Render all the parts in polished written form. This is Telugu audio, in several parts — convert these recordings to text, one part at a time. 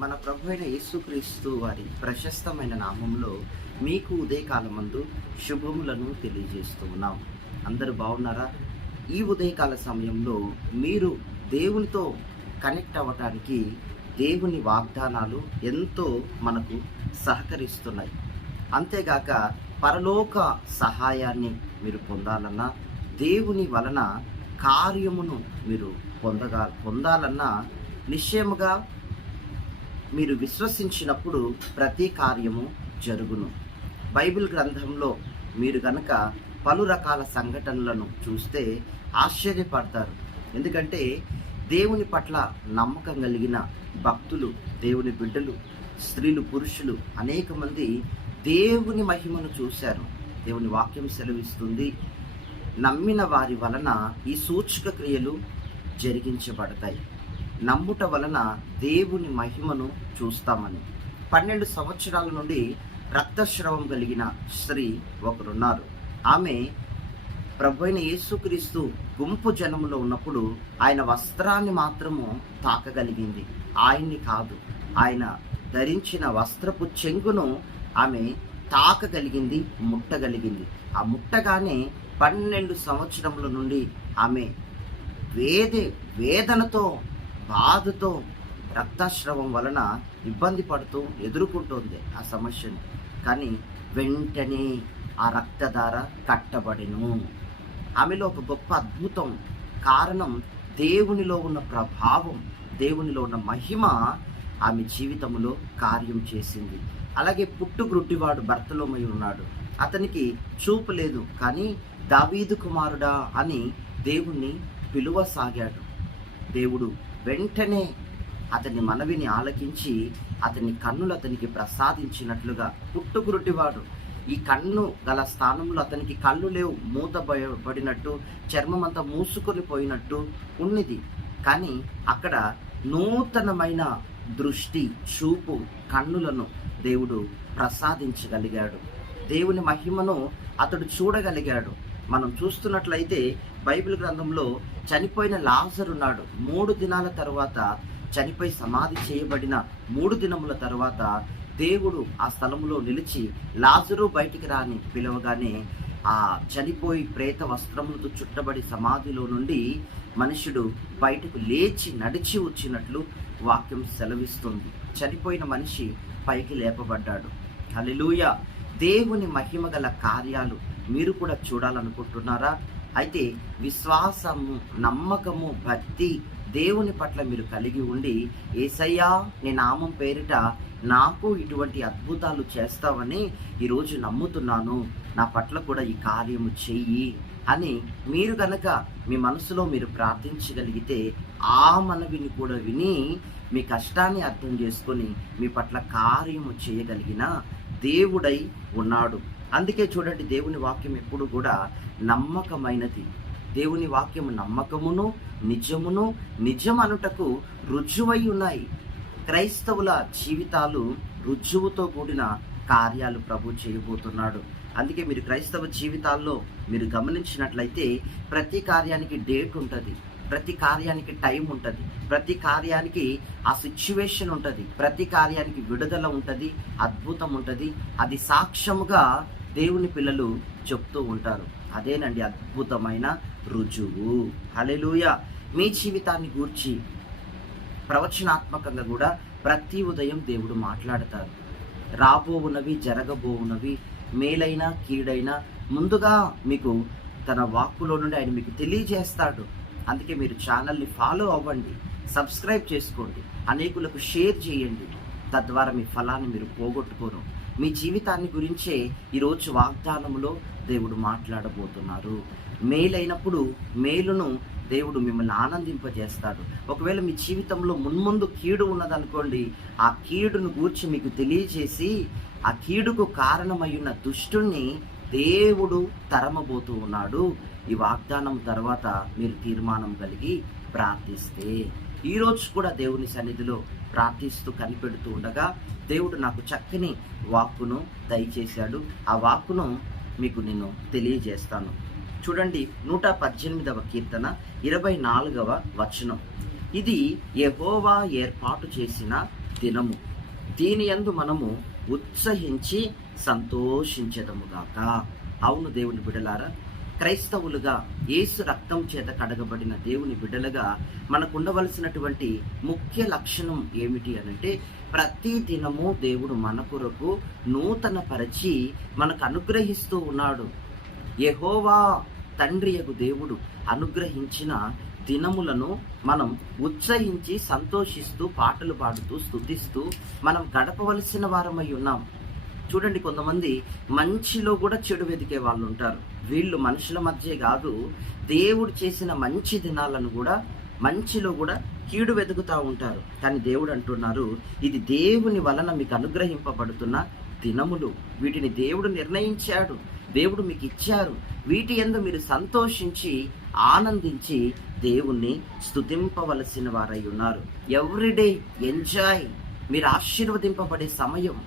మన ప్రభు అయిన యేసుక్రీస్తు వారి ప్రశస్తమైన నామంలో మీకు ఉదయకాలమందు శుభములను తెలియజేస్తూ ఉన్నాం. అందరూ బాగున్నారా? ఈ ఉదయకాల సమయంలో మీరు దేవునితో కనెక్ట్ అవ్వటానికి దేవుని వాగ్దానాలు ఎంతో మనకు సహకరిస్తున్నాయి. అంతేగాక పరలోక సహాయాన్ని మీరు పొందాలన్నా, దేవుని వలన కార్యమును మీరు పొందాలన్నా నిశ్చయముగా మీరు విశ్వసించినప్పుడు ప్రతి కార్యము జరుగును. బైబిల్ గ్రంథంలో మీరు గనక పలు రకాల సంఘటనలను చూస్తే ఆశ్చర్యపడతారు. ఎందుకంటే దేవుని పట్ల నమ్మకం కలిగిన భక్తులు, దేవుని బిడ్డలు, స్త్రీలు, పురుషులు అనేక మంది దేవుని మహిమను చూశారు. దేవుని వాక్యం సెలవిస్తుంది, నమ్మిన వారి వలన ఈ సూచక క్రియలు జరిగించబడతాయి. నమ్ముట వలన దేవుని మహిమను చూస్తామని. 12 సంవత్సరాల నుండి రక్తస్రావం కలిగిన స్త్రీ ఒకరున్నారు. ఆమె ప్రభు అయిన యేసుక్రీస్తు గుంపు జనములో ఉన్నప్పుడు ఆయన వస్త్రాన్ని మాత్రము తాకగలిగింది, ఆయన్ని కాదు. ఆయన ధరించిన వస్త్రపు చెంగును ఆమె తాకగలిగింది, ముట్టగలిగింది. ఆ ముట్టగానే 12 సంవత్సరముల నుండి ఆమె వేదనతో, బాధతో, రక్తస్రావం వలన ఇబ్బంది పడుతూ ఎదుర్కొంటోంది ఆ సమస్యను. కానీ వెంటనే ఆ రక్తధార కట్టబడెను. ఆమెలో ఒక గొప్ప అద్భుతం, కారణం దేవునిలో ఉన్న ప్రభావం, దేవునిలో ఉన్న మహిమ ఆమె జీవితంలో కార్యం చేసింది. అలాగే పుట్టుగ్రుడ్డివాడు బర్తలోమై ఉన్నాడు. అతనికి చూపు లేదు, కానీ దావీదు కుమారుడా అని దేవుణ్ణి పిలువసాగాడు. దేవుడు వెంటనే అతని మనవిని ఆలకించి అతని కన్నులు అతనికి ప్రసాదించినట్లుగా, పుట్టుగురుటివాడు, ఈ కన్ను గల స్థానంలో అతనికి కళ్ళు లేవు, మూతబడినట్టు, చర్మం అంతా మూసుకొని పోయినట్టు ఉన్నది. కానీ అక్కడ నూతనమైన దృష్టి, చూపు, కన్నులను దేవుడు ప్రసాదించగలిగాడు. దేవుని మహిమను అతడు చూడగలిగాడు. మనం చూస్తున్నట్లయితే బైబిల్ గ్రంథంలో చనిపోయిన లాజరు ఉన్నాడు. 3 దినాల తర్వాత, చనిపోయి సమాధి చేయబడిన 3 దినముల తర్వాత దేవుడు ఆ స్థలంలో నిలిచి లాజరు బయటికి రాని పిలవగానే ఆ చనిపోయి ప్రేత వస్త్రములతో చుట్టబడి సమాధిలో నుండి మనుషుడు బయటకు లేచి నడిచి వచ్చినట్లు వాక్యం సెలవిస్తుంది. చనిపోయిన మనిషి పైకి లేపబడ్డాడు. హల్లెలూయా! దేవుని మహిమ గల కార్యాలు మీరు కూడా చూడాలనుకుంటున్నారా? అయితే విశ్వాసము, నమ్మకము, భక్తి దేవుని పట్ల మీరు కలిగి ఉండి, యేసయ్యా నీ నామం పేరిట నాకు ఇటువంటి అద్భుతాలు చేస్తావని ఈరోజు నమ్ముతున్నాను, నా పట్ల కూడా ఈ కార్యము చెయ్యి అని మీరు గనక మీ మనసులో మీరు ప్రార్థించగలిగితే, ఆ మనవిని కూడా విని మీ కష్టాన్ని అర్థం చేసుకొని మీ పట్ల కార్యము చేయగలిగిన దేవుడై ఉన్నాడు. అందుకే చూడండి, దేవుని వాక్యం ఎప్పుడు కూడా నమ్మకమైనది. దేవుని వాక్యము నమ్మకమును, నిజమును, నిజమనుటకు రుజువై ఉన్నాయి. క్రైస్తవుల జీవితాలు రుజువుతో కూడిన కార్యాలు ప్రభు చేయబోతున్నాడు. అందుకే మీరు క్రైస్తవ జీవితాల్లో మీరు గమనించినట్లయితే ప్రతి కార్యానికి డేట్ ఉంటుంది, ప్రతి కార్యానికి టైం ఉంటుంది, ప్రతి కార్యానికి ఆ సిచ్యువేషన్ ఉంటుంది, ప్రతి కార్యానికి విడుదల ఉంటుంది, అద్భుతం ఉంటుంది. అది సాక్ష్యముగా దేవుని పిల్లలు చెప్తూ ఉంటారు. అదేనండి అద్భుతమైన రుజువు. హల్లెలూయా! మీ జీవితాన్ని గూర్చి ప్రవచనాత్మకంగా కూడా ప్రతి ఉదయం దేవుడు మాట్లాడతారు. రాబోవునవి, జరగబోవునవి, మేలైనా కీడైనా ముందుగా మీకు తన వాక్కులో నుండి ఆయన మీకు తెలియజేస్తాడు. అందుకే మీరు ఛానల్ని ఫాలో అవ్వండి, సబ్స్క్రైబ్ చేసుకోండి, అనేకులకు షేర్ చేయండి. తద్వారా మీ ఫలాన్ని మీరు పోగొట్టుకోరు. మీ జీవితాన్ని గురించే ఈరోజు వాగ్దానములో దేవుడు మాట్లాడబోతున్నారు. మేలైనప్పుడు మేలును దేవుడు మిమ్మల్ని ఆనందింపజేస్తాడు. ఒకవేళ మీ జీవితంలో మున్ముందు కీడు ఉన్నదనుకోండి, ఆ కీడును గూర్చి మీకు తెలియజేసి ఆ కీడుకు కారణమయ్యున్న దుష్టుణ్ణి దేవుడు తరమబోతూ ఉన్నాడు. ఈ వాగ్దానం తర్వాత మీరు తీర్మానం కలిగి ప్రార్థిస్తే, ఈరోజు కూడా దేవుని సన్నిధిలో ప్రార్థిస్తూ కనిపెడుతూ ఉండగా దేవుడు నాకు చక్కని వాక్కును దయచేశాడు. ఆ వాక్కును మీకు నేను తెలియజేస్తాను. చూడండి, 118వ కీర్తన 24వ వచనం. ఇది యెహోవా ఏర్పాటు చేసిన దినము, దీని యందు మనము ఉత్సహించి సంతోషించెదముగాక. అవును దేవుని బిడ్డలారా, క్రైస్తవులుగా యేసు రక్తం చేత కడగబడిన దేవుని బిడ్డలుగా మనకు ఉండవలసినటువంటి ముఖ్య లక్షణం ఏమిటి అనంటే, ప్రతి దినము దేవుడు మన కొరకు నూతన పరిచి మనకు అనుగ్రహిస్తూ ఉన్నాడు. యెహోవా తండ్రియగు దేవుడు అనుగ్రహించిన దినములను మనం ఉత్సహించి సంతోషిస్తూ పాటలు పాడుతూ స్తుతిస్తూ మనం గడపవలసిన వారమై ఉన్నాం. చూడండి, కొంతమంది మంచిలో కూడా చెడు వెతికే వాళ్ళు ఉంటారు. వీళ్ళు మనుషుల మధ్య కాదు, దేవుడు చేసిన మంచి దినాలను కూడా మంచిలో కూడా కీడు వెతుకుతూ ఉంటారు. కానీ దేవుడు అంటున్నారు, ఇది దేవుని వలన మీకు అనుగ్రహింపబడుతున్న దినములు, వీటిని దేవుడు నిర్ణయించాడు, దేవుడు మీకు ఇచ్చారు. వీటి యందు మీరు సంతోషించి ఆనందించి దేవుణ్ణి స్తుతింపవలసిన వారై ఉన్నారు. Everyday enjoy. మీరు ఆశీర్వదింపబడే సమయం.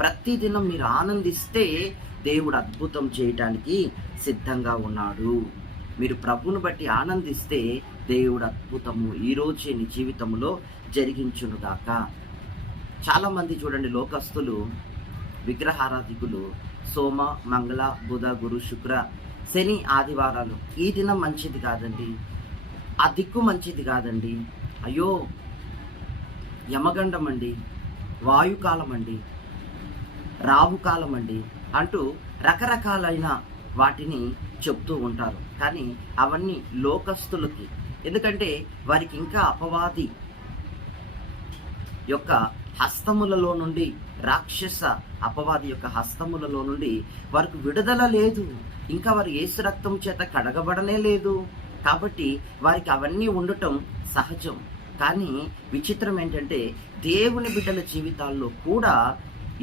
ప్రతిదినం మీరు ఆనందిస్తే దేవుడు అద్భుతం చేయటానికి సిద్ధంగా ఉన్నాడు. మీరు ప్రభువును బట్టి ఆనందిస్తే దేవుడు అద్భుతము ఈరోజే నీ జీవితంలో జరిగించునుగాక. చాలామంది చూడండి, లోకస్తులు, విగ్రహారాధికులు సోమ, మంగళ, బుధ, గురు, శుక్ర, శని, ఆదివారాలు, ఈ దినం మంచిది కాదండి, ఆ దిక్కు మంచిది కాదండి, అయ్యో యమగండం అండి, వాయుకాలం అండి, రావుకాలం అండి అంటూ రకరకాలైన వాటిని చెప్తూ ఉంటారు. కానీ అవన్నీ లోకస్తులకి, ఎందుకంటే వారికి ఇంకా అపవాది యొక్క హస్తములలో నుండి, రాక్షస అపవాది యొక్క హస్తములలో నుండి వారికి విడుదల లేదు. ఇంకా వారు యేసు రక్తం చేత కడగబడనే లేదు. కాబట్టి వారికి అవన్నీ ఉండటం సహజం. కానీ విచిత్రం ఏంటంటే, దేవుని బిడ్డల జీవితాల్లో కూడా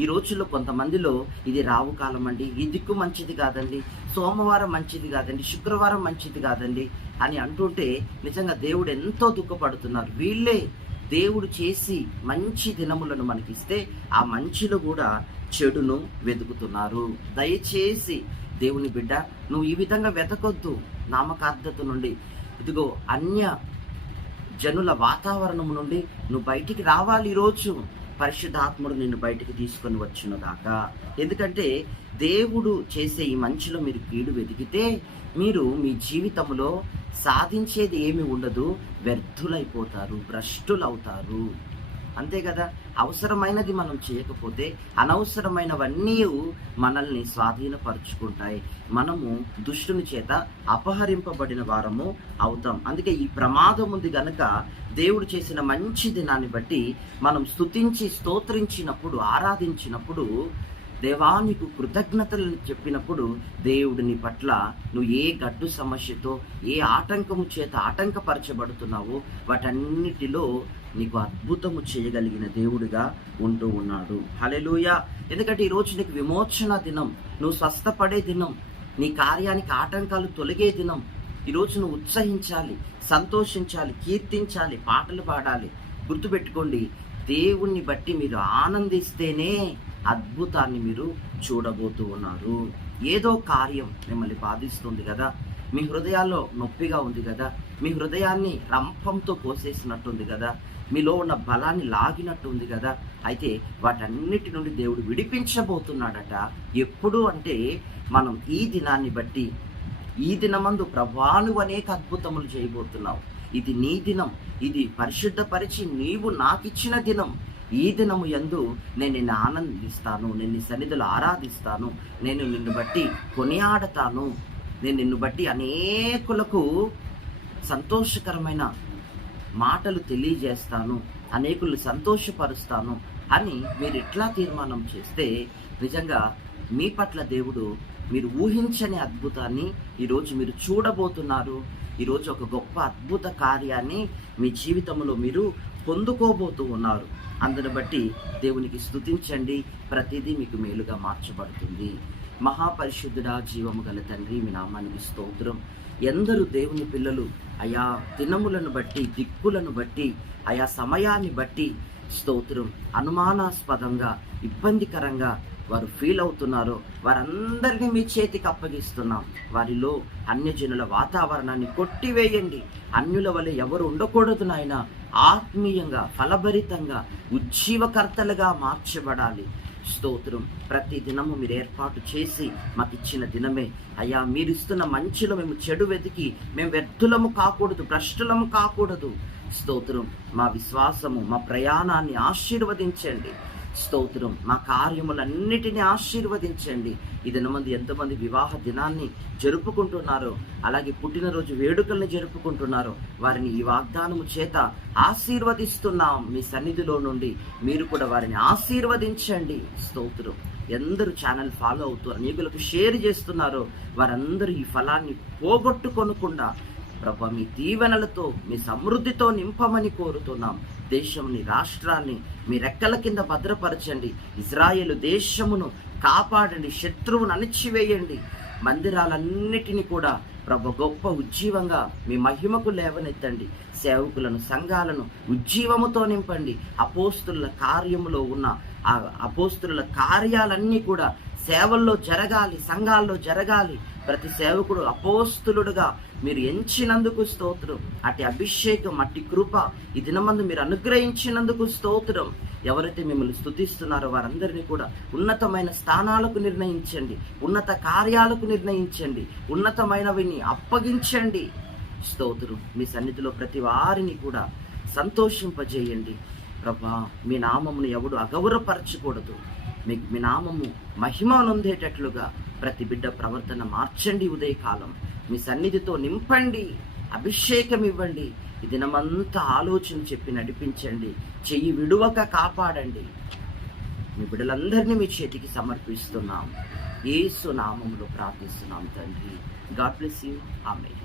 ఈ రోజుల్లో కొంతమందిలో ఇది రావు కాలం అండి, ఈ దిక్కు మంచిది కాదండి, సోమవారం మంచిది కాదండి, శుక్రవారం మంచిది కాదండి అని అంటుంటే నిజంగా దేవుడు ఎంతో దుఃఖపడుతున్నారు. వీళ్ళే దేవుడు చేసి మంచి దినములను మనకిస్తే ఆ మంచిలో కూడా చెడును వెతుకుతున్నారు. దయచేసి దేవుని బిడ్డ, నువ్వు ఈ విధంగా వెతకొద్దు. నామకార్థత నుండి, ఇదిగో అన్య జనుల వాతావరణం నుండి నువ్వు బయటికి రావాలి. ఈరోజు పరిశుద్ధాత్ముడు నిన్ను బయటికి తీసుకొని వచ్చునుగాక. ఎందుకంటే దేవుడు చేసే ఈ మంచిలో మీరు కీడు వెతికితే మీరు మీ జీవితంలో సాధించేది ఏమి ఉండదు, వ్యర్థులైపోతారు, భ్రష్టులవుతారు. అంతే కదా. అవసరమైనది మనం చేయకపోతే అనవసరమైనవన్నీ మనల్ని స్వాధీనపరుచుకుంటాయి. మనము దుష్టుని చేత అపహరింపబడిన వారము అవుతాం. అందుకే ఈ ప్రమాదం ఉంది గనక దేవుడు చేసిన మంచి దినాన్ని బట్టి మనం స్తుతించి స్తోత్రించినప్పుడు, ఆరాధించినప్పుడు, దేవానికి కృతజ్ఞతలు చెప్పినప్పుడు దేవుడిని పట్ల నువ్వు ఏ గడ్డు సమస్యతో, ఏ ఆటంకము చేత ఆటంకపరచబడుతున్నావో వాటన్నిటిలో నీకు అద్భుతము చేయగలిగిన దేవుడిగా ఉంటూ ఉన్నాడు. హల్లెలూయా. ఎందుకంటే ఈరోజు నీకు విమోచన దినం, నువ్వు స్వస్థపడే దినం, నీ కార్యానికి ఆటంకాలు తొలగే దినం. ఈరోజు నువ్వు ఉత్సహించాలి, సంతోషించాలి, కీర్తించాలి, పాటలు పాడాలి. గుర్తుపెట్టుకోండి, దేవుణ్ణి బట్టి మీరు ఆనందిస్తేనే అద్భుతాన్ని మీరు చూడబోతూ ఉన్నారు. ఏదో కార్యం మిమ్మల్ని బాధిస్తుంది కదా, మీ హృదయాల్లో నొప్పిగా ఉంది కదా, మీ హృదయాన్ని రంపంతో కోసేసినట్టుంది కదా, మీలో ఉన్న బలాన్ని లాగినట్టు ఉంది కదా. అయితే వాటన్నిటి నుండి దేవుడు విడిపించబోతున్నాడట. ఎప్పుడు అంటే మనం ఈ దినాన్ని బట్టి, ఈ దినమందు ప్రభువు అనేక అద్భుతములు చేయబోతున్నావు. ఇది నీ దినం, ఇది పరిశుద్ధపరిచి నీవు నాకిచ్చిన దినం. ఈ దినము యందు నేను నిన్ను ఆనందిస్తాను, నేను నీ సన్నిధిలో ఆరాధిస్తాను, నేను నిన్ను బట్టి కొనియాడతాను, నేను నిన్ను బట్టి అనేకులకు సంతోషకరమైన మాటలు తెలియజేస్తాను, అనేకులు సంతోషపరుస్తాను అని మీరు ఎట్లా తీర్మానం చేస్తే నిజంగా మీ పట్ల దేవుడు మీరు ఊహించని అద్భుతాన్ని ఈరోజు మీరు చూడబోతున్నారు. ఈరోజు ఒక గొప్ప అద్భుత కార్యాన్ని మీ జీవితంలో మీరు పొందుకోబోతూ ఉన్నారు. అందును బట్టి దేవునికి స్తుతించండి. ప్రతిదీ మీకు మేలుగా మార్చబడుతుంది. మహాపరిశుద్ధుడా, జీవము గల తండ్రి, మీ నామానికి స్తోత్రం. ఎందరు దేవుని పిల్లలు ఆయా దినములను బట్టి, దిక్కులను బట్టి, ఆయా సమయాన్ని బట్టి స్తోత్రం అనుమానాస్పదంగా, ఇబ్బందికరంగా వారు ఫీల్ అవుతున్నారో వారందరినీ మీ చేతికి అప్పగిస్తున్నాం. వారిలో అన్యజనుల వాతావరణాన్ని కొట్టివేయండి. అన్యుల వలె ఎవరు ఉండకూడదు నాయన. ఆత్మీయంగా, ఫలభరితంగా, ఉజ్జీవకర్తలుగా మార్చబడాలి. స్తోత్రం. ప్రతి దినము మీరు ఏర్పాటు చేసి మాకు ఇచ్చిన దినమే అయ్యా. మీరిస్తున్న మంచిలో మేము చెడు వెతికి మేము వ్యర్థులము కాకూడదు, భ్రష్టులము కాకూడదు. స్తోత్రం. మా విశ్వాసము, మా ప్రయాణాన్ని ఆశీర్వదించండి. స్తోత్రం. మా కార్యములన్నిటినీ ఆశీర్వదించండి. ఈ దినమంది ఎంతమంది వివాహ దినాన్ని జరుపుకుంటున్నారో, అలాగే పుట్టినరోజు వేడుకల్ని జరుపుకుంటున్నారో వారిని ఈ వాగ్దానము చేత ఆశీర్వదిస్తున్నాం. మీ సన్నిధిలో నుండి మీరు కూడా వారిని ఆశీర్వదించండి. స్తోత్రం. ఎందరు ఛానల్ ఫాలో అవుతూ అనేకులకు షేర్ చేస్తున్నారో వారందరూ ఈ ఫలాన్ని పోగొట్టుకొనకుండా ప్రభా మీ దీవెనలతో, మీ సమృద్ధితో నింపమని కోరుతున్నాం. దేశంని, రాష్ట్రాన్ని మీ రెక్కల కింద భద్రపరచండి. ఇజ్రాయేలు దేశమును కాపాడండి. శత్రువును అణిచివేయండి. మందిరాలన్నిటినీ కూడా ప్రభు గొప్ప ఉజ్జీవంగా మీ మహిమకు లేవనెత్తండి. సేవకులను, సంఘాలను ఉజ్జీవముతో నింపండి. అపోస్తుల కార్యములో ఉన్న ఆ అపోస్తుల కార్యాలన్నీ కూడా సేవల్లో జరగాలి, సంఘాల్లో జరగాలి. ప్రతి సేవకుడు అపోస్తులుడుగా మీరు ఎంచినందుకు స్తోత్రం. అట్టి అభిషేకం, అట్టి కృప ఈ దినమందు మీరు అనుగ్రహించినందుకు స్తోత్రం. ఎవరైతే మిమ్మల్ని స్తుతిస్తున్నారో వారందరినీ కూడా ఉన్నతమైన స్థానాలకు నిర్ణయించండి, ఉన్నత కార్యాలకు నిర్ణయించండి, ఉన్నతమైనవిని అప్పగించండి. స్తోత్రం. మీ సన్నిధిలో ప్రతి వారిని కూడా సంతోషింపజేయండి. ప్రభా మీ నామమును ఎవడు అగౌరవపరచకూడదు. మీ నామము మహిమ నొందేటట్లుగా ప్రతి బిడ్డ ప్రవర్తన మార్చండి. ఉదయకాలం మీ సన్నిధితో నింపండి, అభిషేకం ఇవ్వండి. ఈ దినమంతా ఆలోచన చెప్పి నడిపించండి. చెయ్యి విడువక కాపాడండి. మీ బిడ్డలందరినీ మీ చేతికి సమర్పిస్తున్నాం. యేసు నామములో ప్రార్థిస్తున్నాం తండ్రి. God bless you. ఆమేన్.